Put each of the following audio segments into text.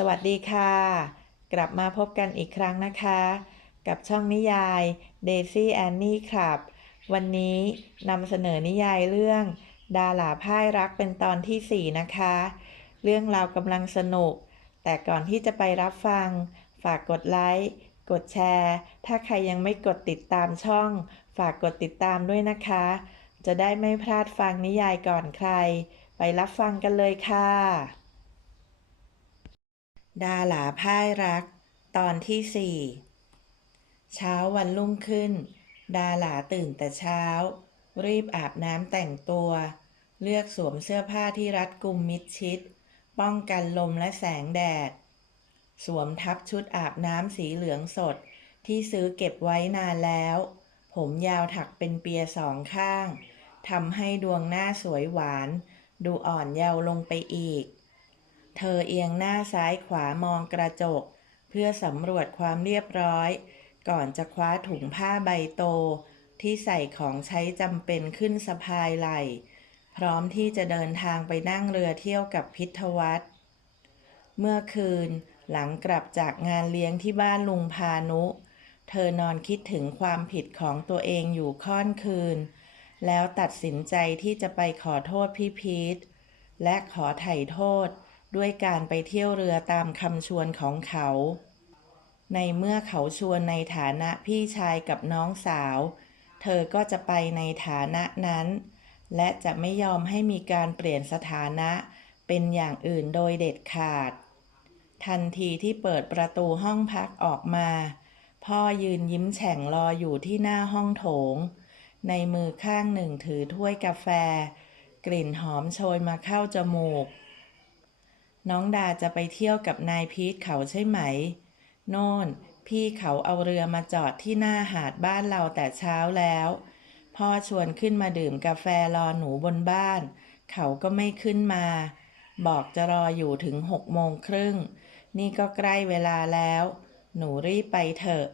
สวัสดีค่ะ กลับมาพบกันอีกครั้งนะคะ กับช่องนิยาย Daisy Annie ครับ วันนี้นำเสนอนิยายเรื่อง ดาหลาพ่ายรักเป็นตอนที่ 4 นะคะ เรื่องราวกำลังสนุก แต่ก่อนที่จะไปรับฟัง ฝากกดไลค์กดแชร์ ถ้าใครยังไม่กดติดตามช่อง ฝากกดติดตามด้วยนะคะ จะได้ไม่พลาดฟังนิยายก่อนใคร ไปรับฟังกันเลยค่ะ ดาหลาพ่ายรัก ตอนที่สี่เช้าวันรุ่งขึ้น ดาหลาตื่นแต่เช้า รีบอาบน้ำแต่งตัว เลือกสวมเสื้อผ้าที่รัดกุมมิดชิด ป้องกันลมและแสงแดด สวมทับชุดอาบน้ำสีเหลืองสด ที่ซื้อเก็บไว้นานแล้ว ผมยาวถักเป็นเปียสองข้างทำให้ดวงหน้าสวยหวาน ดูอ่อนเยาว์ลงไปอีก เธอเอียงหน้าซ้ายขวามองกระจก เพื่อสำรวจความเรียบร้อย ก่อนจะคว้าถุงผ้าใบโต ที่ใส่ของใช้จำเป็นขึ้นสะพายไหล่พร้อมที่จะเดินทางไปนั่งเรือเที่ยวกับพิทวัตเมื่อคืนหลังกลับจากงานเลี้ยงที่บ้านลุงพานุ เธอนอนคิดถึงความผิดของตัวเองอยู่ค่อนคืน แล้วตัดสินใจที่จะไปขอโทษพี่พีทและขอไถ่โทษ ด้วยการไปเที่ยวเรือตามคำชวนของเขา ในเมื่อเขาชวนในฐานะพี่ชายกับน้องสาว เธอก็จะไปในฐานะนั้น และจะไม่ยอมให้มีการเปลี่ยนสถานะเป็นอย่างอื่นโดยเด็ดขาด ทันทีที่เปิดประตูห้องพักออกมา พ่อยืนยิ้มแฉ่งรออยู่ที่หน้าห้องโถง ในมือข้างหนึ่งถือถ้วยกาแฟ กลิ่นหอมโชยมาเข้าจมูก น้องดาจะไปเที่ยวกับนายพีทเขาใช่ไหม โน่น พี่เขาเอาเรือมาจอดที่หน้าหาดบ้านเราแต่เช้าแล้ว พ่อชวนขึ้นมาดื่มกาแฟรอหนูบนบ้าน เขาก็ไม่ขึ้นมา บอกจะรออยู่ถึงหกโมงครึ่ง นี่ก็ใกล้เวลาแล้ว หนูรีบไปเถอะ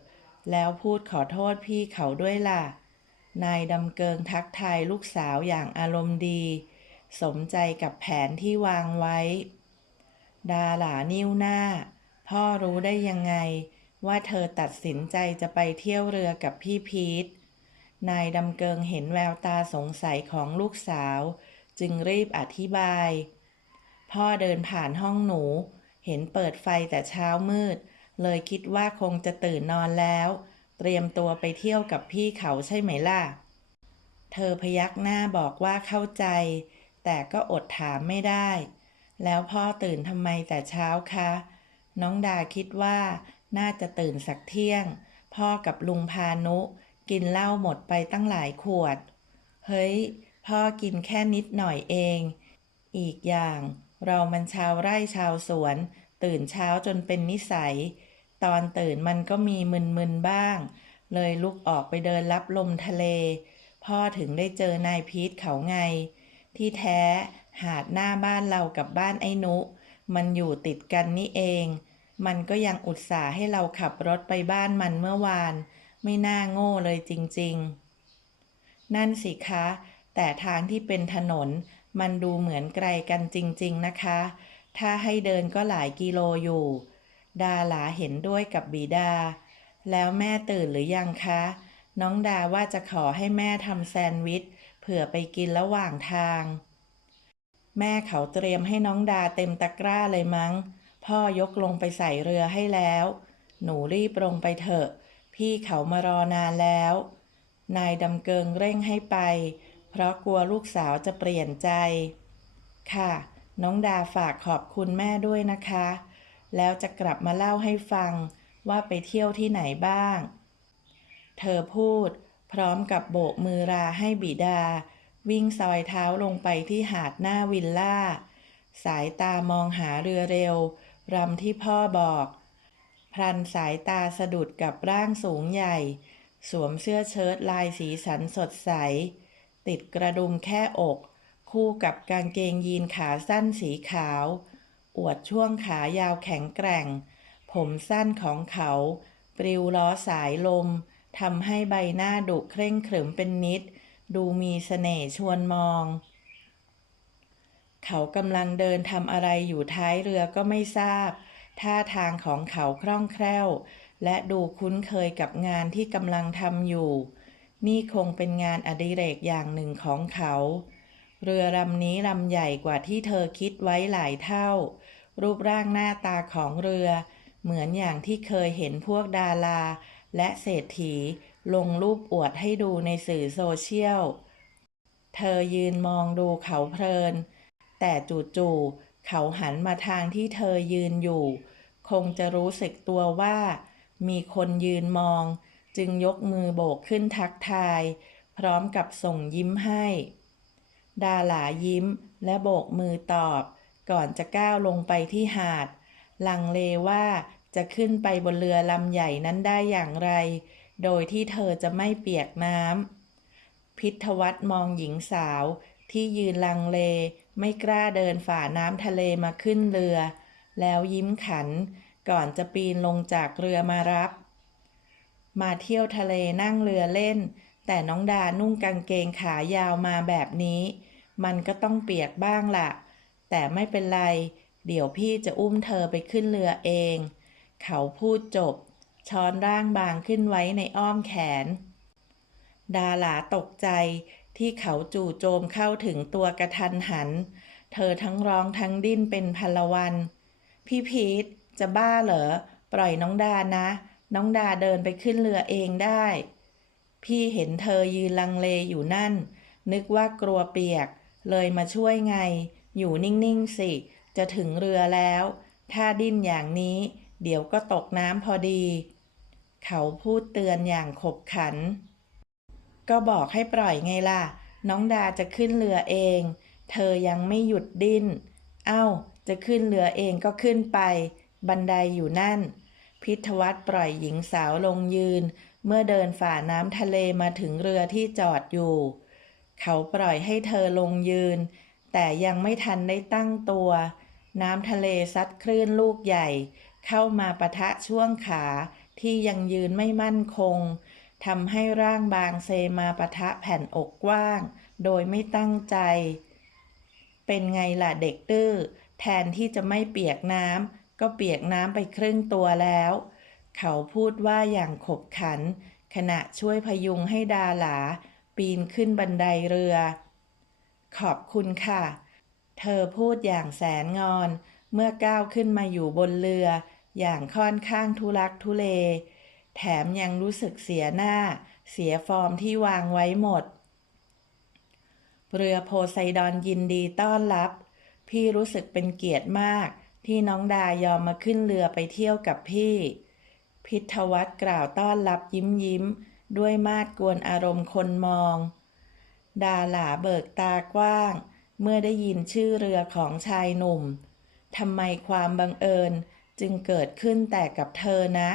แล้วพูดขอโทษพี่เขาด้วยล่ะ นายดำเกิงทักทายลูกสาวอย่างอารมณ์ดี สมใจกับแผนที่วางไว้ ดาหลานิ้วหน้า พ่อรู้ได้ยังไง ว่าเธอตัดสินใจจะไปเที่ยวเรือกับพี่พีทนายดำเกิงเห็นแววตาสงสัยของลูกสาว จึงรีบอธิบาย พ่อเดินผ่านห้องหนู เห็นเปิดไฟแต่เช้ามืด เลยคิดว่าคงจะตื่นนอนแล้ว เตรียมตัวไปเที่ยวกับพี่เขาใช่ไหมล่ะ เธอพยักหน้าบอกว่าเข้าใจ แต่ก็อดถามไม่ได้ แล้วพ่อตื่นทำไมแต่เช้าคะ น้องดาคิดว่า น่าจะตื่นสักเที่ยง พ่อกับลุงพานุ กินเหล้าหมดไปตั้งหลายขวด เฮ้ย พ่อกินแค่นิดหน่อยเอง อีกอย่าง เรามันชาวไร่ชาวสวน ตื่นเช้าจนเป็นนิสัย ตอนตื่นมันก็มีมึนๆบ้าง เลยลุกออกไปเดินรับลมทะเล พ่อถึงได้เจอนายพีทเขาไง ที่แท้ หาดหน้าบ้านเรากับบ้านไอ้นุ มันอยู่ติดกันนี่เอง มันก็ยังอุตส่าห์ให้เราขับรถไปบ้านมันเมื่อวาน ไม่น่าโง่เลยจริง ๆ นั่นสิคะ แต่ทางที่เป็นถนน มันดูเหมือนไกลกันจริง ๆ นะคะ ถ้าให้เดินก็หลายกิโลอยู่ ดาหลาเห็นด้วยกับบีดา แล้วแม่ตื่นหรือยังคะ น้องดาว่าจะขอให้แม่ทำแซนด์วิชเผื่อไปกินระหว่างทาง แม่เขาเตรียมให้น้องดาเต็มตะกร้าเลยมั้ง พ่อยกลงไปใส่เรือให้แล้ว หนูรีบลงไปเถอะ พี่เขามารอนานแล้ว นายดำเกิงเร่งให้ไป เพราะกลัวลูกสาวจะเปลี่ยนใจ ค่ะ น้องดาฝากขอบคุณแม่ด้วยนะคะ แล้วจะกลับมาเล่าให้ฟังว่าไปเที่ยวที่ไหนบ้าง เธอพูด พร้อมกับโบกมือราให้บิดา วิ่งซอยเท้าลงไปที่หาดหน้าวิลล่า สายตามองหาเรือเร็ว รำที่พ่อบอก พลันสายตาสะดุดกับร่างสูงใหญ่ สวมเสื้อเชิ้ตลายสีสันสดใส ติดกระดุมแค่อก คู่กับกางเกงยีนขาสั้นสีขาว อวดช่วงขายาวแข็งแกร่ง ผมสั้นของเขา ปลิวล้อสายลมทำให้ใบหน้าดุเคร่งขรึมเป็นนิด ดูมีเสน่ห์ชวนมอง เขากำลังเดินทำอะไรอยู่ท้ายเรือก็ไม่ทราบ ท่าทางของเขาคล่องแคล่ว และดูคุ้นเคยกับงานที่กำลังทำอยู่ นี่คงเป็นงานอดิเรกอย่างหนึ่งของเขา เรือลำนี้ลำใหญ่กว่าที่เธอคิดไว้หลายเท่า รูปร่างหน้าตาของเรือ เหมือนอย่างที่เคยเห็นพวกดาราและเศรษฐี ลงรูปอวดให้ดูในสื่อโซเชียล เธอยืนมองดูเขาเพลิน แต่จู่ๆเขาหันมาทางที่เธอยืนอยู่ คงจะรู้สึกตัวว่า มีคนยืนมอง จึงยกมือโบกขึ้นทักทาย พร้อมกับส่งยิ้มให้ ดาหลายิ้มและโบกมือตอบ ก่อนจะก้าวลงไปที่หาด ลังเลว่าจะขึ้นไปบนเรือลำใหญ่นั้นได้อย่างไร โดยที่เธอจะไม่เปียกน้ำ พิทวัตมองหญิงสาวที่ยืนลังเลไม่กล้าเดินฝ่าน้ำทะเลมาขึ้นเรือ แล้วยิ้มขันก่อนจะปีนลงจากเรือมารับ มาเที่ยวทะเลนั่งเรือเล่น แต่น้องดานุ่งกางเกงขายาวมาแบบนี้ มันก็ต้องเปียกบ้างล่ะ แต่ไม่เป็นไร เดี๋ยวพี่จะอุ้มเธอไปขึ้นเรือเอง เขาพูดจบ ช้อนร่างบางขึ้นไว้ในอ้อมแขน ดาหลาตกใจที่เขาจู่โจมเข้าถึงตัวกระทันหัน เธอทั้งร้องทั้งดิ้นเป็นพลวัน พี่พีทจะบ้าเหรอ ปล่อยน้องดานะ น้องดาเดินไปขึ้นเรือเองได้ พี่เห็นเธอยืนลังเลอยู่นั่น นึกว่ากลัวเปียก เลยมาช่วยไง อยู่นิ่ง ๆ สิ จะถึงเรือแล้ว ถ้าดิ้นอย่างนี้ เดี๋ยวก็ตกน้ำพอดี เขาพูดเตือนอย่างขบขัน ก็บอกให้ปล่อยไงล่ะ น้องดาจะขึ้นเรือเอง เธอยังไม่หยุดดิ้น เอ้า จะขึ้นเรือเองก็ขึ้นไป บันไดอยู่นั่น พิทวัตปล่อยหญิงสาวลงยืน เมื่อเดินฝ่าน้ำทะเลมาถึงเรือที่จอดอยู่ เขาปล่อยให้เธอลงยืน แต่ยังไม่ทันได้ตั้งตัว น้ำทะเลซัดคลื่นลูกใหญ่ เข้ามาปะทะช่วงขา ที่ยังยืนไม่มั่นคงทำให้ร่างบางเซมาปะทะแผ่นอกกว้าง โดยไม่ตั้งใจ เป็นไงล่ะเด็กดื้อแทนที่จะไม่เปียกน้ำก็เปียกน้ำไปครึ่งตัวแล้ว เขาพูดว่าอย่างขบขัน ขณะช่วยพยุงให้ดาหลา ปีนขึ้นบันไดเรือ ขอบคุณค่ะ เธอพูดอย่างแสนงอน เมื่อก้าวขึ้นมาอยู่บนเรือ อย่างค่อนข้างทุลักทุเล แถมยังรู้สึกเสียหน้า เสียฟอร์มที่วางไว้หมด เรือโพไซดอนยินดีต้อนรับ พี่รู้สึกเป็นเกียรติมาก ที่น้องดายอมมาขึ้นเรือไปเที่ยวกับพี่ พิทวัตกล่าวต้อนรับยิ้มยิ้ม ด้วยมาดกวนอารมณ์คนมอง ดาหลาเบิกตากว้าง เมื่อได้ยินชื่อเรือของชายหนุ่มทำไมความบังเอิญ จึงเกิดขึ้นแต่กับเธอนะ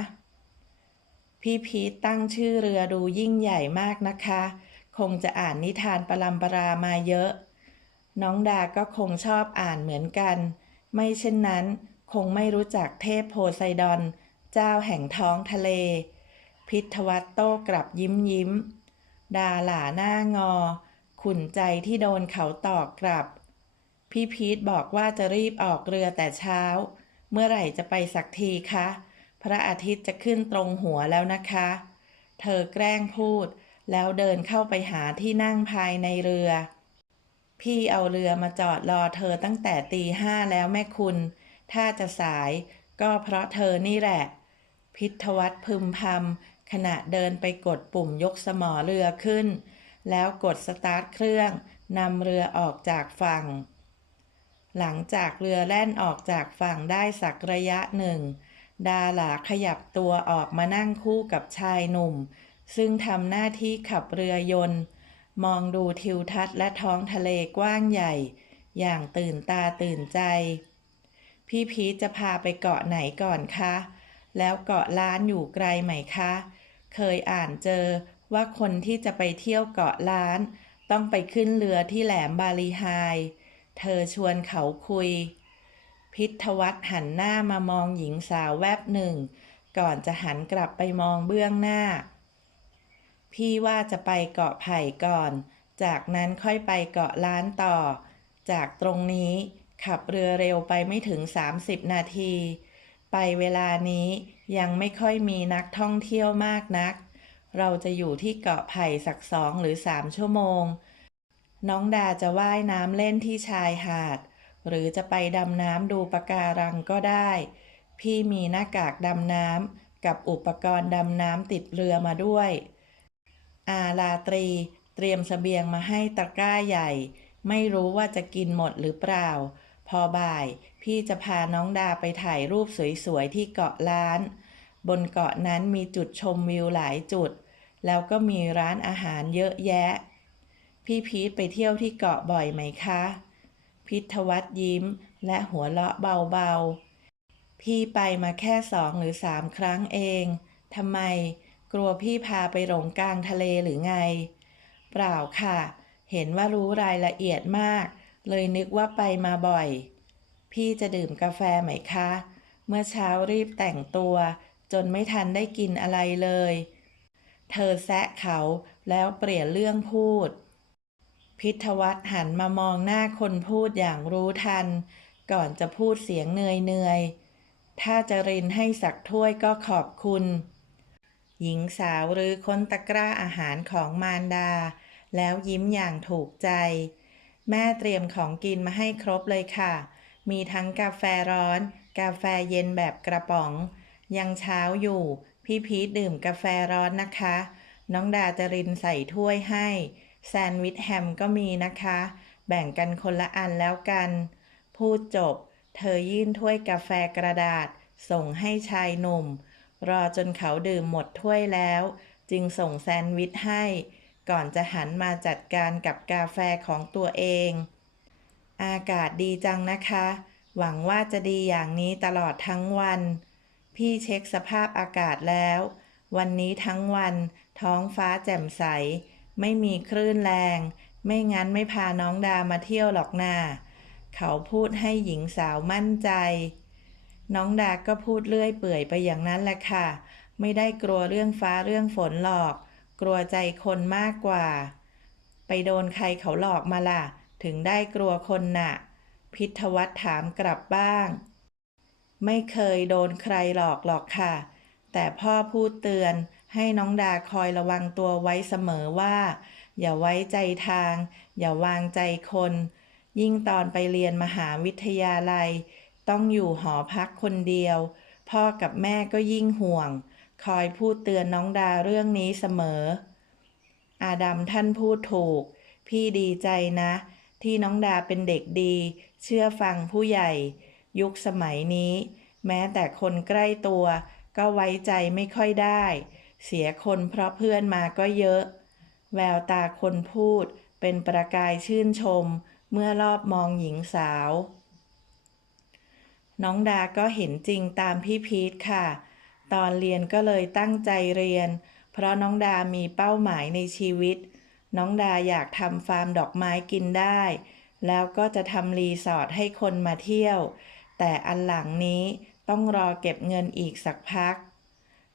พี่พีทตั้งชื่อเรือดูยิ่งใหญ่มากนะคะ คงจะอ่านนิทานปรัมปรามาเยอะ น้องดาก็คงชอบอ่านเหมือนกัน ไม่เช่นนั้น คงไม่รู้จักเทพโพไซดอน เจ้าแห่งท้องทะเล พิทวัตโต้กลับยิ้มยิ้ม ดาหลาหน้างอ ขุนใจที่โดนเขาตอกกลับ พี่พีทบอกว่าจะรีบออกเรือแต่เช้า เมื่อไหร่จะไปสักทีคะ พระอาทิตย์จะขึ้นตรงหัวแล้วนะคะ เธอแกล้งพูด แล้วเดินเข้าไปหาที่นั่งภายในเรือ พี่เอาเรือมาจอดรอเธอตั้งแต่ตีห้าแล้วแม่คุณ ถ้าจะสายก็เพราะเธอนี่แหละ พิทวัตพึมพำขณะเดินไปกดปุ่มยกสมอเรือขึ้น แล้วกดสตาร์ทเครื่องนำเรือออกจากฝั่ง หลังจากเรือแล่นออกจากฝั่งได้สักระยะหนึ่ง ดาหลาขยับตัวออกมานั่งคู่กับชายหนุ่ม ซึ่งทำหน้าที่ขับเรือยนต์ มองดูทิวทัศน์และท้องทะเลกว้างใหญ่ อย่างตื่นตาตื่นใจ พี่พีชจะพาไปเกาะไหนก่อนคะ แล้วเกาะล้านอยู่ไกลไหมคะ เคยอ่านเจอว่าคนที่จะไปเที่ยวเกาะล้าน ต้องไปขึ้นเรือที่แหลมบาลีไฮ เธอชวนเขาคุย พิทวัตหันหน้ามามองหญิงสาวแวบหนึ่ง ก่อนจะหันกลับไปมองเบื้องหน้า พี่ว่าจะไปเกาะไผ่ก่อน จากนั้นค่อยไปเกาะล้านต่อ จากตรงนี้ขับเรือเร็วไปไม่ถึง 30 นาที ไปเวลานี้ยังไม่ค่อยมีนักท่องเที่ยวมากนัก เราจะอยู่ที่เกาะไผ่สักสองหรือสามชั่วโมง น้องดาจะว่ายน้ำเล่นที่ชายหาด หรือจะไปดำน้ำดูปะการังก็ได้ พี่มีหน้ากากดำน้ำกับอุปกรณ์ดำน้ำติดเรือมาด้วย อาลาตรี เตรียมเสบียงมาให้ตะกร้าใหญ่ ไม่รู้ว่าจะกินหมดหรือเปล่า พอบ่าย พี่จะพาน้องดาไปถ่ายรูปสวยๆที่เกาะล้าน บนเกาะนั้นมีจุดชมวิวหลายจุด แล้วก็มีร้านอาหารเยอะแยะ พี่พีทไปเที่ยวที่เกาะบ่อยไหมคะ พิทวัตยิ้มและหัวเราะเบาๆ พี่ไปมาแค่สองหรือสามครั้งเอง ทำไม กลัวพี่พาไปหลงกลางทะเลหรือไง เปล่าค่ะ เห็นว่ารู้รายละเอียดมาก เลยนึกว่าไปมาบ่อย พี่จะดื่มกาแฟไหมคะ เมื่อเช้ารีบแต่งตัว จนไม่ทันได้กินอะไรเลย เธอแซะเขาแล้วเปลี่ยนเรื่องพูด พิทวัตหันมามองหน้าคนพูดอย่างรู้ทัน ก่อนจะพูดเสียงเนื่อยเนื่อยๆ ถ้าจะรินให้สักถ้วยก็ขอบคุณ หญิงสาวหรือค้นตะกร้าอาหารของมารดา แล้วยิ้มอย่างถูกใจ แม่เตรียมของกินมาให้ครบเลยค่ะ มีทั้งกาแฟร้อน กาแฟเย็นแบบกระป๋อง ยังเช้าอยู่ พี่พีทดื่มกาแฟร้อนนะคะ น้องดาจะรินใส่ถ้วยให้ แซนด์วิชแฮมก็มีนะคะ แบ่งกันคนละอันแล้วกัน พูดจบ เธอยื่นถ้วยกาแฟกระดาษ ส่งให้ชายหนุ่ม รอจนเขาดื่มหมดถ้วยแล้ว จึงส่งแซนด์วิชให้ ก่อนจะหันมาจัดการกับกาแฟของตัวเอง อากาศดีจังนะคะ หวังว่าจะดีอย่างนี้ตลอดทั้งวัน พี่เช็คสภาพอากาศแล้ว วันนี้ทั้งวัน ท้องฟ้าแจ่มใส ไม่มีคลื่นแรง ไม่งั้นไม่พาน้องดามาเที่ยวหรอกนาเขาพูดให้หญิงสาวมั่นใจ น้องดาก็พูดเลื่อยเปื่อยไปอย่างนั้นแหละค่ะ ไม่ได้กลัวเรื่องฟ้าเรื่องฝนหรอก กลัวใจคนมากกว่า ไปโดนใครเขาหลอกมาล่ะ ถึงได้กลัวคนน่ะ พิทวัตถามกลับบ้าง ไม่เคยโดนใครหลอกหรอกค่ะ แต่พ่อพูดเตือน ให้น้องดาคอยระวังตัวไว้เสมอว่า อย่าไว้ใจทาง อย่าวางใจคน ยิ่งตอนไปเรียนมหาวิทยาลัย ต้องอยู่หอพักคนเดียว พ่อกับแม่ก็ยิ่งห่วง คอยพูดเตือนน้องดาเรื่องนี้เสมอ อาดัมท่านพูดถูก พี่ดีใจนะ ที่น้องดาเป็นเด็กดี เชื่อฟังผู้ใหญ่ ยุคสมัยนี้ แม้แต่คนใกล้ตัว ก็ไว้ใจไม่ค่อยได้ เสียคนเพราะเพื่อนมาก็เยอะ แววตาคนพูดเป็นประกายชื่นชม เมื่อรอบมองหญิงสาว น้องดาก็เห็นจริงตามพี่พีทค่ะ ตอนเรียนก็เลยตั้งใจเรียน เพราะน้องดามีเป้าหมายในชีวิต น้องดาอยากทำฟาร์มดอกไม้กินได้ แล้วก็จะทำรีสอร์ทให้คนมาเที่ยว แต่อันหลังนี้ต้องรอเก็บเงินอีกสักพัก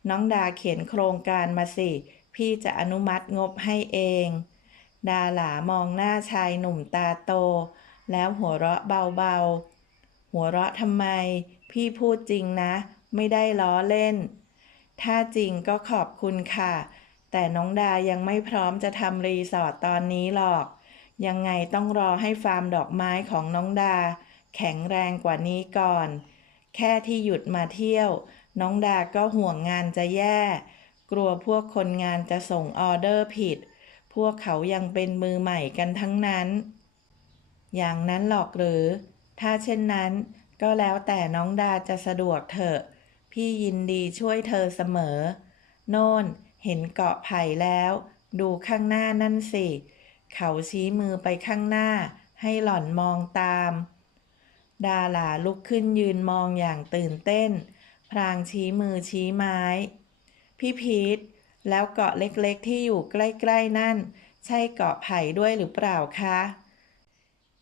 น้องดาเขียนโครงการมาสิ พี่จะอนุมัติงบให้เอง ดาหลามองหน้าชายหนุ่มตาโต แล้วหัวเราะเบาๆ หัวเราะทำไม พี่พูดจริงนะ ไม่ได้ล้อเล่น ถ้าจริงก็ขอบคุณค่ะ แต่น้องดายังไม่พร้อมจะทำรีสอร์ทตอนนี้หรอก ยังไงต้องรอให้ฟาร์มดอกไม้ของน้องดา แข็งแรงกว่านี้ก่อน แค่ที่หยุดมาเที่ยว น้องดาก็ห่วงงานจะแย่ กลัวพวกคนงานจะส่งออเดอร์ผิด พวกเขายังเป็นมือใหม่กันทั้งนั้น อย่างนั้นหรอกหรือ ถ้าเช่นนั้นก็แล้วแต่น้องดาจะสะดวกเถอะ พี่ยินดีช่วยเธอเสมอ โน่นเห็นเกาะไผ่แล้ว ดูข้างหน้านั่นสิ เขาชี้มือไปข้างหน้า ให้หล่อนมองตาม ดาหลาลุกขึ้นยืนมองอย่างตื่นเต้น พรางชี้มือชี้ไม้ พี่พีทแล้วเกาะเล็กๆที่อยู่ใกล้ๆนั่น ใช่เกาะไผ่ด้วยหรือเปล่าคะ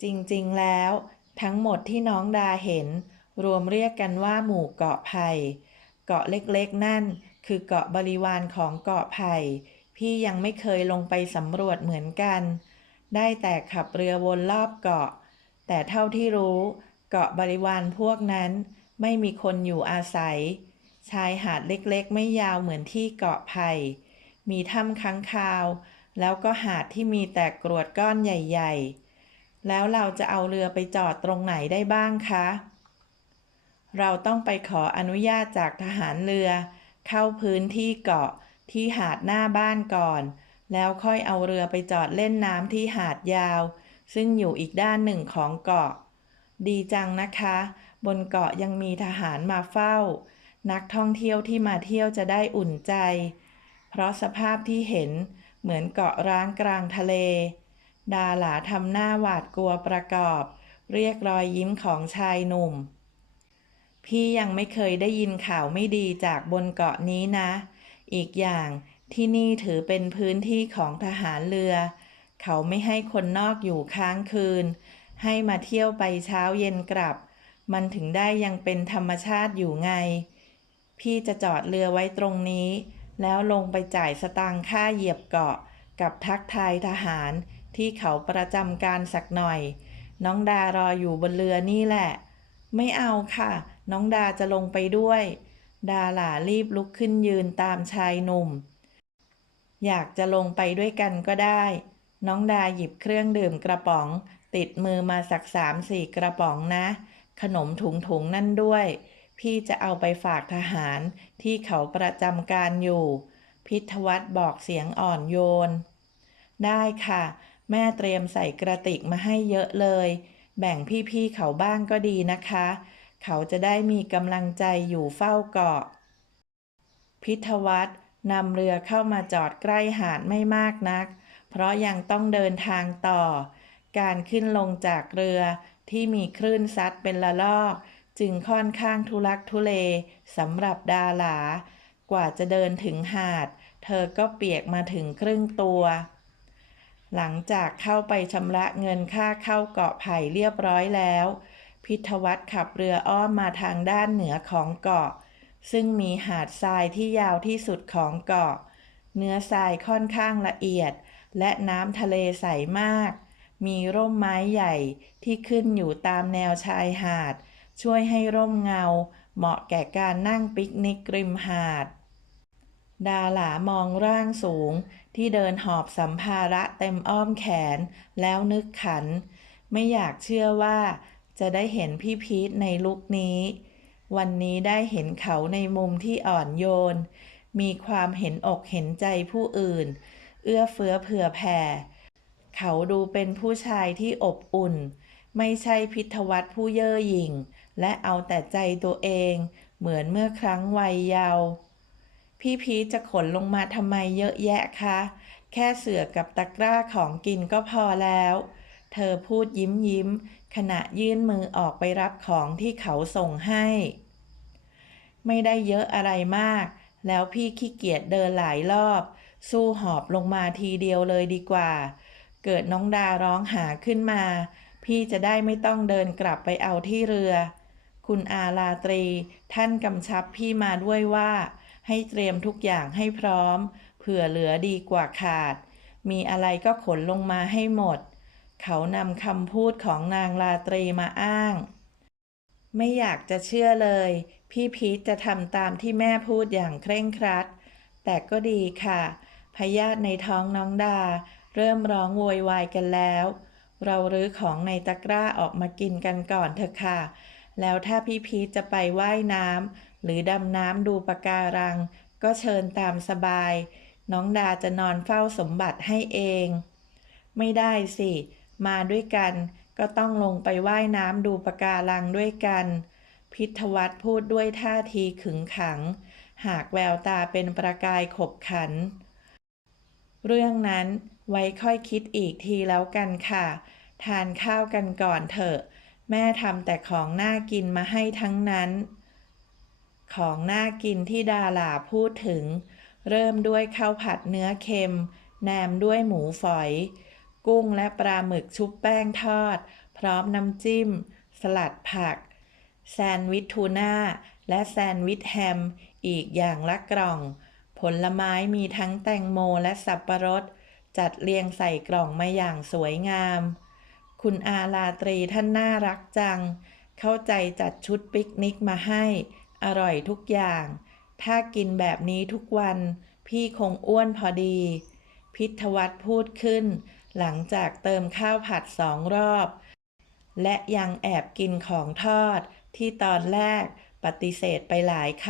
จริงๆแล้ว ทั้งหมดที่น้องดาเห็น รวมเรียกกันว่าหมู่เกาะไผ่เกาะเล็กๆนั่น คือเกาะบริวารของเกาะไผ่พี่ยังไม่เคยลงไปสำรวจเหมือนกัน ได้แต่ขับเรือวนรอบเกาะ แต่เท่าที่รู้ เกาะบริวารพวกนั้น ไม่มีคนอยู่อาศัย ชายหาดเล็กๆ ไม่ยาวเหมือนที่เกาะไผ่มีถ้ำค้างคาว แล้วก็หาดที่มีแต่กรวดก้อนใหญ่ ๆ แล้วเราจะเอาเรือไปจอดตรงไหนได้บ้างคะ เราต้องไปขออนุญาตจากทหารเรือ เข้าพื้นที่เกาะที่หาดหน้าบ้านก่อน แล้วค่อยเอาเรือไปจอดเล่นน้ำที่หาดยาว ซึ่งอยู่อีกด้านหนึ่งของเกาะ ดีจังนะคะ บนเกาะยังมีทหารมาเฝ้า นักท่องเที่ยวที่มาเที่ยวจะได้อุ่นใจ เพราะสภาพที่เห็นเหมือนเกาะร้างกลางทะเล ดาหลาทำหน้าหวาดกลัวประกอบ เรียกรอยยิ้มของชายหนุ่ม พี่ยังไม่เคยได้ยินข่าวไม่ดีจากบนเกาะนี้นะ อีกอย่างที่นี่ถือเป็นพื้นที่ของทหารเรือ เขาไม่ให้คนนอกอยู่ค้างคืน ให้มาเที่ยวไปเช้าเย็นกลับ มันถึงได้ยังเป็นธรรมชาติอยู่ไง พี่จะจอดเรือไว้ตรงนี้ แล้วลงไปจ่ายสตางค์ค่าเหยียบเกาะ กับทักทายทหารที่เขาประจำการสักหน่อย น้องดารออยู่บนเรือนี่แหละ ไม่เอาค่ะ น้องดาจะลงไปด้วย ดาหลารีบลุกขึ้นยืนตามชายหนุ่ม อยากจะลงไปด้วยกันก็ได้ น้องดาหยิบเครื่องดื่มกระป๋อง ติดมือมาสักสามสี่กระป๋องนะ ขนมถุงถุงๆนั่นด้วย พี่จะเอาไปฝากทหารที่เขาประจำการอยู่ พิทวัฒน์บอกเสียงอ่อนโยน ได้ค่ะ แม่เตรียมใส่กระติกมาให้เยอะเลย แบ่งพี่ๆเขาบ้างก็ดีนะคะ เขาจะได้มีกำลังใจอยู่เฝ้าเกาะ พิทวัฒน์นำเรือเข้ามาจอดใกล้หาดไม่มากนัก เพราะยังต้องเดินทางต่อ การขึ้นลงจากเรือ ที่มีคลื่นซัดเป็นละลอก จึงค่อนข้างทุลักทุเลสำหรับดาหลา กว่าจะเดินถึงหาด เธอก็เปียกมาถึงครึ่งตัว หลังจากเข้าไปชำระเงินค่าเข้าเกาะไผ่เรียบร้อยแล้ว พิทวัฒน์ขับเรืออ้อมมาทางด้านเหนือของเกาะ ซึ่งมีหาดทรายที่ยาวที่สุดของเกาะ เนื้อทรายค่อนข้างละเอียด และน้ำทะเลใสมาก มีร่มไม้ใหญ่ที่ขึ้นอยู่ตามแนวชายหาด ช่วยให้ร่มเงา เหมาะแก่การนั่งปิกนิกริมหาด ดาหลามองร่างสูงที่เดินหอบสัมภาระเต็มอ้อมแขนแล้วนึกขัน ไม่อยากเชื่อว่าจะได้เห็นพี่พีทในลุคนี้ วันนี้ได้เห็นเขาในมุมที่อ่อนโยน มีความเห็นอกเห็นใจผู้อื่น เอื้อเฟื้อเผื่อแผ่ เขาดูเป็นผู้ชายที่อบอุ่น ไม่ใช่พิทวัฒน์ผู้เย่อหยิ่ง และเอาแต่ใจตัวเอง เหมือนเมื่อครั้งวัยเยาว์พี่พีชจะขนลงมาทำไมเยอะแยะคะ แค่เสือกับตะกร้าของกินก็พอแล้ว เธอพูดยิ้มยิ้ม ขณะยื่นมือออกไปรับของที่เขาส่งให้ ไม่ได้เยอะอะไรมาก แล้วพี่ขี้เกียจเดินหลายรอบ สู้หอบลงมาทีเดียวเลยดีกว่า เกิดน้องดาร้องหาขึ้นมา พี่จะได้ไม่ต้องเดินกลับไปเอาที่เรือ คุณอาลาตรี ท่านกำชับพี่มาด้วยว่า ให้เตรียมทุกอย่างให้พร้อม เผื่อเหลือดีกว่าขาด มีอะไรก็ขนลงมาให้หมด เขานำคำพูดของนางลาตรีมาอ้าง ไม่อยากจะเชื่อเลย พี่พีทจะทำตามที่แม่พูดอย่างเคร่งครัด แต่ก็ดีค่ะพยาธิในท้องน้องดา เริ่มร้องโวยวายกันแล้ว เรารื้อของในตะกร้าออกมากินกันก่อนเถอะค่ะ แล้วถ้าพี่พีทจะไปว่ายน้ำหรือดำน้ำดูปะการัง ก็เชิญตามสบาย น้องดาจะนอนเฝ้าสมบัติให้เอง ไม่ได้สิ มาด้วยกันก็ต้องลงไปว่ายน้ำดูปะการังด้วยกัน พิทวัฒน์พูดด้วยท่าทีขึงขัง หากแววตาเป็นประกายขบขัน เรื่องนั้น ไว้ค่อยคิดอีกทีแล้วกันค่ะ ทานข้าวกันก่อนเถอะ แม่ทำแต่ของน่ากินมาให้ทั้งนั้น ของน่ากินที่ดาลาพูดถึง เริ่มด้วยข้าวผัดเนื้อเค็ม แนมด้วยหมูฝอย กุ้งและปลาหมึกชุบแป้งทอด พร้อมน้ำจิ้ม สลัดผัก แซนด์วิชทูน่า และแซนด์วิชแฮม อีกอย่างละกล่อง ผลไม้มีทั้งแตงโมและสับปะรด จัดเรียงใส่กล่องมาอย่างสวยงาม คุณอาลาตรีท่านน่ารักจัง เข้าใจจัดชุดปิกนิกมาให้ อร่อยทุกอย่าง ถ้ากินแบบนี้ทุกวัน พี่คงอ้วนพอดี พิทวัฒน์พูดขึ้น หลังจากเติมข้าวผัดสองรอบ และยังแอบกินของทอด ที่ตอนแรกปฏิเสธไปหลายค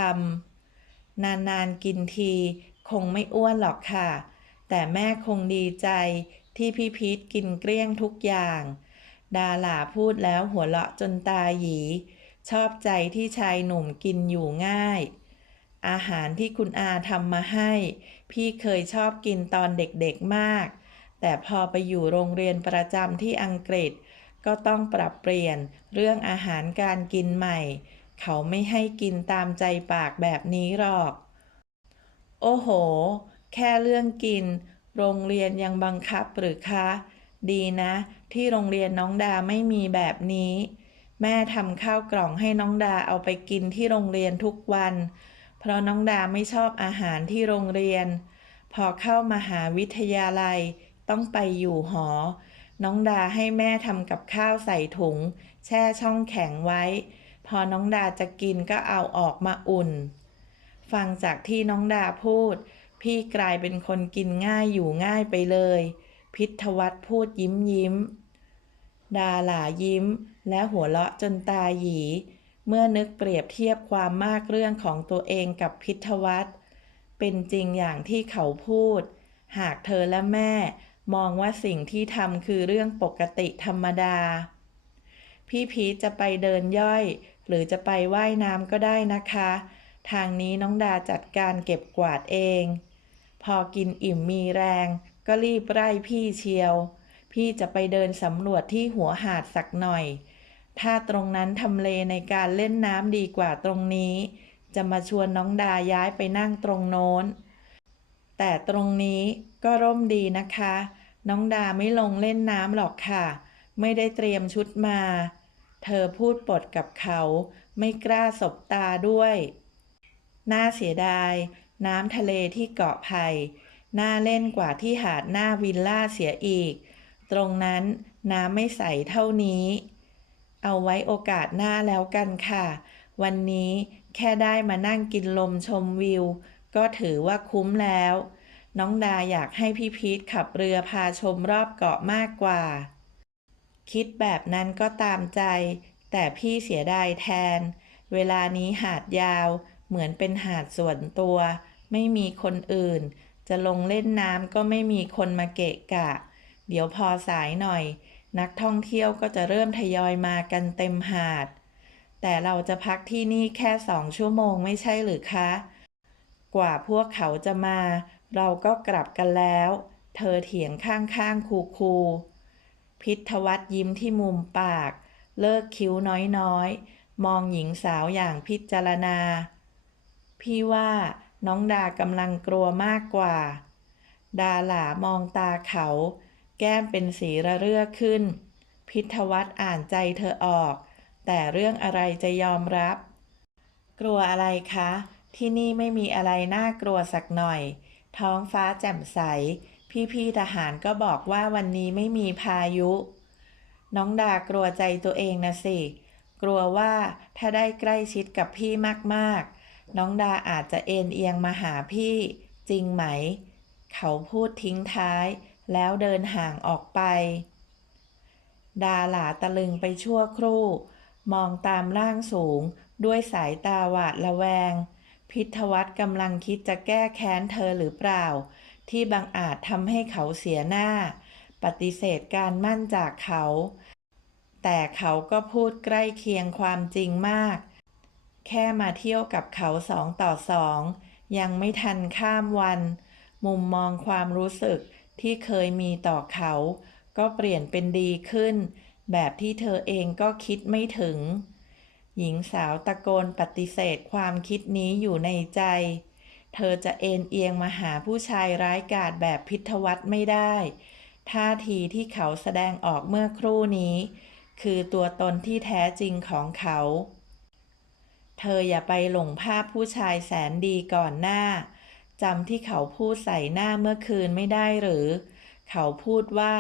ำนานๆกินที คงไม่อ้วนหรอกค่ะ แต่แม่คงดีใจที่พี่พีทกินเกลี้ยงทุกอย่าง ดาหลาพูดแล้วหัวเราะจนตาหยี ชอบใจที่ชายหนุ่มกินอยู่ง่าย อาหารที่คุณอาทำมาให้ พี่เคยชอบกินตอนเด็กๆมาก แต่พอไปอยู่โรงเรียนประจำที่อังกฤษ ก็ต้องปรับเปลี่ยนเรื่องอาหารการกินใหม่ เขาไม่ให้กินตามใจปากแบบนี้หรอก โอ้โห แค่เรื่องกิน โรงเรียนยังบังคับหรือคะ ดีนะ ที่โรงเรียนน้องดาไม่มีแบบนี้ แม่ทำข้าวกล่องให้น้องดาเอาไปกินที่โรงเรียนทุกวัน เพราะน้องดาไม่ชอบอาหารที่โรงเรียน พอเข้ามหาวิทยาลัย ต้องไปอยู่หอ น้องดาให้แม่ทำกับข้าวใส่ถุง แช่ช่องแข็งไว้ พอน้องดาจะกินก็เอาออกมาอุ่น ฟังจากที่น้องดาพูด พี่กลายเป็นคนกินง่ายอยู่ง่ายไปเลย พิทวัฒน์พูดยิ้มยิ้ม ดาหลายิ้ม และหัวเราะจนตาหยี เมื่อนึกเปรียบเทียบความมากเรื่องของตัวเองกับพิทวัฒน์เป็นจริงอย่างที่เขาพูด หากเธอและแม่ มองว่าสิ่งที่ทำคือเรื่องปกติธรรมดา พี่พีชจะไปเดินย่อย หรือจะไปไว่ายน้ำก็ได้นะคะทางนี้น้องดาจัดการเก็บกวาดเอง พอกินอิ่มมีแรง ก็รีบไล่พี่เชียว พี่จะไปเดินสำรวจที่หัวหาดสักหน่อย ถ้าตรงนั้นทำเลในการเล่นน้ำดีกว่าตรงนี้ จะมาชวนน้องดาย้ายไปนั่งตรงโน้น แต่ตรงนี้ก็ร่มดีนะคะ น้องดาไม่ลงเล่นน้ำหรอกค่ะ ไม่ได้เตรียมชุดมา เธอพูดปดกับเขา ไม่กล้าสบตาด้วย น่าเสียดาย น้ำทะเลที่เกาะไผ่น่าเล่นกว่าที่หาดหน้าวิลล่าเสียอีก ตรงนั้นน้ำไม่ใสเท่านี้ เอาไว้โอกาสหน้าแล้วกันค่ะ วันนี้แค่ได้มานั่งกินลมชมวิว ก็ถือว่าคุ้มแล้ว น้องดาอยากให้พี่พีทขับเรือพาชมรอบเกาะมากกว่า คิดแบบนั้นก็ตามใจ แต่พี่เสียดายแทน เวลานี้หาดยาว เหมือนเป็นหาดส่วนตัว ไม่มีคนอื่น จะลงเล่นน้ำก็ไม่มีคนมาเกะกะ เดี๋ยวพอสายหน่อย นักท่องเที่ยวก็จะเริ่มทยอยมากันเต็มหาด แต่เราจะพักที่นี่แค่สองชั่วโมงไม่ใช่หรือคะ กว่าพวกเขาจะมา เราก็กลับกันแล้ว เธอเถียงข้างๆคูๆพิทวัฒน์ยิ้มที่มุมปาก เลิกคิ้วน้อยๆ มองหญิงสาวอย่างพิจารณา พี่ว่า น้องดากำลังกลัวมากกว่า ดาหลามองตาเขา แก้มเป็นสีระเรื่อขึ้น พิทวัฒน์อ่านใจเธอออก แต่เรื่องอะไรจะยอมรับ กลัวอะไรคะ ที่นี่ไม่มีอะไรน่ากลัวสักหน่อย ท้องฟ้าแจ่มใส พี่ๆทหารก็บอกว่าวันนี้ไม่มีพายุ น้องดากลัวใจตัวเองนะสิ กลัวว่าถ้าได้ใกล้ชิดกับพี่มากๆ น้องดาอาจจะเอ็นเอียงมาหาพี่ จริงไหม เขาพูดทิ้งท้าย แล้วเดินห่างออกไป ดาหลาตะลึงไปชั่วครู่ มองตามร่างสูง ด้วยสายตาหวาดระแวง พิทวัฒน์กำลังคิดจะแก้แค้นเธอหรือเปล่า ที่บังอาจทำให้เขาเสียหน้า ปฏิเสธการมั่นจากเขา แต่เขาก็พูดใกล้เคียงความจริงมาก แค่มาเที่ยวกับเขาสองต่อสอง ยังไม่ทันข้ามวัน มุมมองความรู้สึกที่เคยมีต่อเขา ก็เปลี่ยนเป็นดีขึ้น แบบที่เธอเองก็คิดไม่ถึง หญิงสาวตะโกนปฏิเสธความคิดนี้อยู่ในใจ เธอจะเอ็นเอียงมาหาผู้ชายร้ายกาจแบบพิทวัฒน์ไม่ได้ ท่าทีที่เขาแสดงออกเมื่อครู่นี้ คือตัวตนที่แท้จริงของเขา เธออย่าไปหลงภาพผู้ชายแสนดีก่อนหน้าจำที่เขาพูดใส่หน้าเมื่อคืนไม่ได้หรือ เขาพูดว่า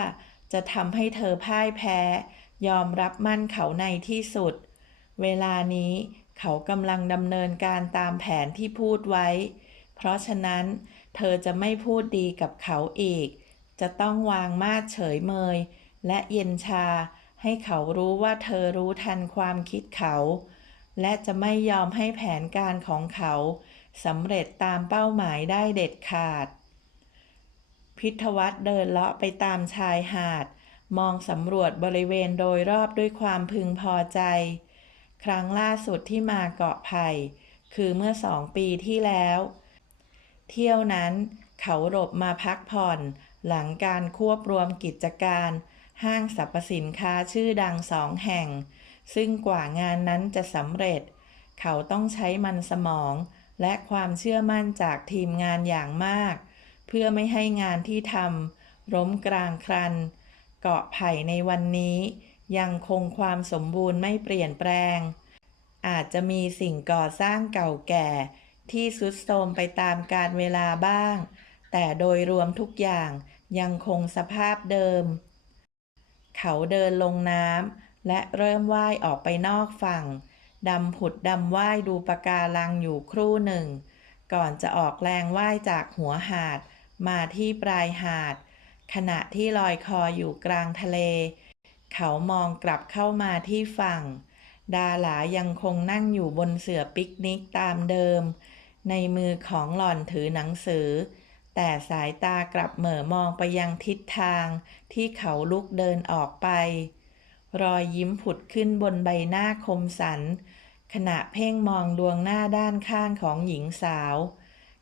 จะทำให้เธอพ่ายแพ้ ยอมรับมั่นเขาในที่สุด เวลานี้เขากำลังดำเนินการตามแผนที่พูดไว้ เพราะฉะนั้น เธอจะไม่พูดดีกับเขาอีก จะต้องวางมาดเฉยเมย และเย็นชา ให้เขารู้ว่าเธอรู้ทันความคิดเขา และจะไม่ยอมให้แผนการของเขาสำเร็จตามเป้าหมายได้เด็ดขาด พิทวัฒน์เดินเลาะไปตามชายหาด มองสำรวจบริเวณโดยรอบด้วยความพึงพอใจ ครั้งล่าสุดที่มาเกาะไผ่คือเมื่อสองปีที่แล้ว เที่ยวนั้นเขาหลบมาพักผ่อน หลังการควบรวมกิจการ ห้างสรรพสินค้าชื่อดังสองแห่ง ซึ่งกว่างานนั้นจะสำเร็จ เขาต้องใช้มันสมอง และความเชื่อมั่นจากทีมงานอย่างมาก เพื่อไม่ให้งานที่ทำล้มกลางครัน เกาะไผ่ในวันนี้ ยังคงความสมบูรณ์ไม่เปลี่ยนแปลง อาจจะมีสิ่งก่อสร้างเก่าแก่ที่ทรุดโทรมไปตามกาลเวลาบ้าง แต่โดยรวมทุกอย่างยังคงสภาพเดิม เขาเดินลงน้ำ และเริ่มว่ายออกไปนอกฝั่ง ดำผุดดำว่ายดูปะการังอยู่ครู่หนึ่ง ก่อนจะออกแรงว่ายจากหัวหาด มาที่ปลายหาด ขณะที่ลอยคออยู่กลางทะเล เขามองกลับเข้ามาที่ฝั่ง ดาหลายังคงนั่งอยู่บนเสื่อปิกนิกตามเดิม ในมือของหล่อนถือหนังสือ แต่สายตากลับเหม่อมองไปยังทิศทางที่เขาลุกเดินออกไป รอยยิ้มผุดขึ้นบนใบหน้าคมสัน ขณะเพ่งมองดวงหน้าด้านข้างของหญิงสาว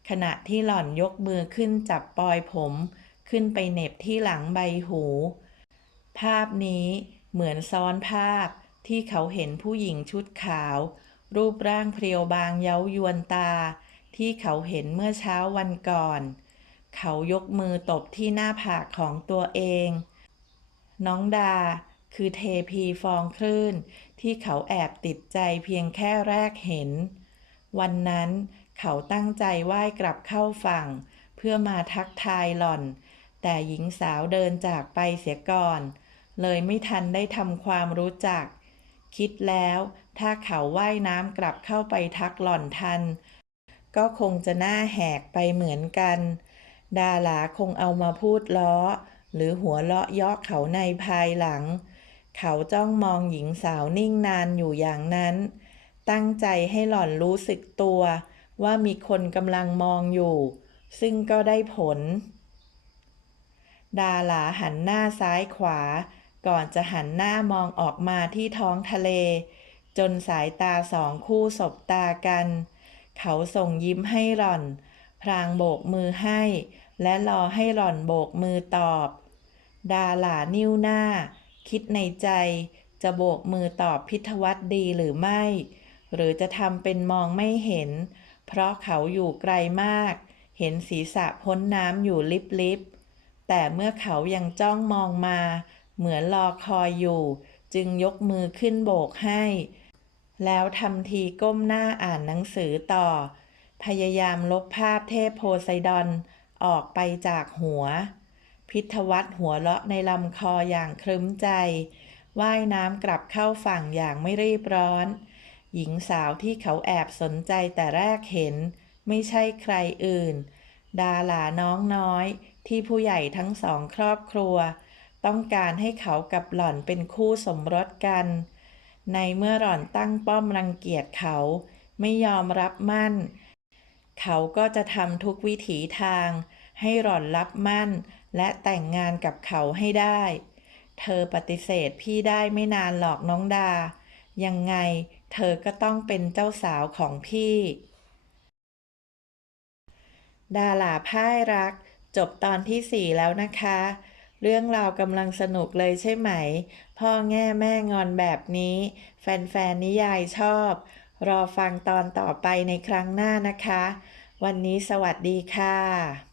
ขณะที่หล่อนยกมือขึ้นจับปลอยผม ขึ้นไปเหน็บที่หลังใบหู ภาพนี้เหมือนซ้อนภาพที่เขาเห็นผู้หญิงชุดขาว รูปร่างเพรียวบางเย้ายวนตา ที่เขาเห็นเมื่อเช้าวันก่อน เขายกมือตบที่หน้าผากของตัวเอง น้องดา คือเทพีฟองคลื่น ที่เขาแอบติดใจเพียงแค่แรกเห็น วันนั้นเขาตั้งใจว่ายกลับเข้าฝั่ง เพื่อมาทักทายหล่อน แต่หญิงสาวเดินจากไปเสียก่อน เลยไม่ทันได้ทำความรู้จัก คิดแล้วถ้าเขาว่ายน้ำกลับเข้าไปทักหล่อนทัน ก็คงจะหน้าแหกไปเหมือนกัน ดาหลาคงเอามาพูดล้อ หรือหัวเลาะยาะเขาในภายหลัง เขาจ้องมองหญิงสาวนิ่งนานอยู่อย่างนั้น ตั้งใจให้หล่อนรู้สึกตัวว่ามีคนกำลังมองอยู่ ซึ่งก็ได้ผล ดาหลาหันหน้าซ้ายขวา ก่อนจะหันหน้ามองออกมาที่ท้องทะเล จนสายตาสองคู่สบตากัน เขาส่งยิ้มให้หล่อน พรางโบกมือให้ และรอให้หล่อนโบกมือตอบ ดาหลานิ้วหน้า คิดในใจจะโบกมือตอบพิทวัตดีหรือไม่ หรือจะทำเป็นมองไม่เห็น เพราะเขาอยู่ไกลมาก เห็นศีรษะพ้นน้ำอยู่ลิบๆแต่เมื่อเขายังจ้องมองมา เหมือนรอคอยอยู่ จึงยกมือขึ้นโบกให้ แล้วทำทีก้มหน้าอ่านหนังสือต่อ พยายามลบภาพเทพโพไซดอนออกไปจากหัว พิทวัตหัวเราะในลำคออย่างครึ้มใจ ว่ายน้ำกลับเข้าฝั่งอย่างไม่รีบร้อน หญิงสาวที่เขาแอบสนใจแต่แรกเห็น ไม่ใช่ใครอื่น ดาหลาน้องน้อยที่ผู้ใหญ่ทั้งสองครอบครัว ต้องการให้เขากับหล่อนเป็นคู่สมรสกัน ในเมื่อหล่อนตั้งป้อมรังเกียจเขา ไม่ยอมรับมั่น เขาก็จะทำทุกวิถีทาง ให้หล่อนรับมั่น และแต่งงานกับเขาให้ได้ เธอปฏิเสธพี่ได้ไม่นานหรอกน้องดา ยังไงเธอก็ต้องเป็นเจ้าสาวของพี่ ดาหลาพ่ายรัก จบตอนที่สี่แล้วนะคะ เรื่องราวกำลังสนุกเลยใช่ไหม พ่อแง่แม่งอนแบบนี้ แฟนๆนิยายชอบ รอฟังตอนต่อไปในครั้งหน้านะคะ วันนี้สวัสดีค่ะ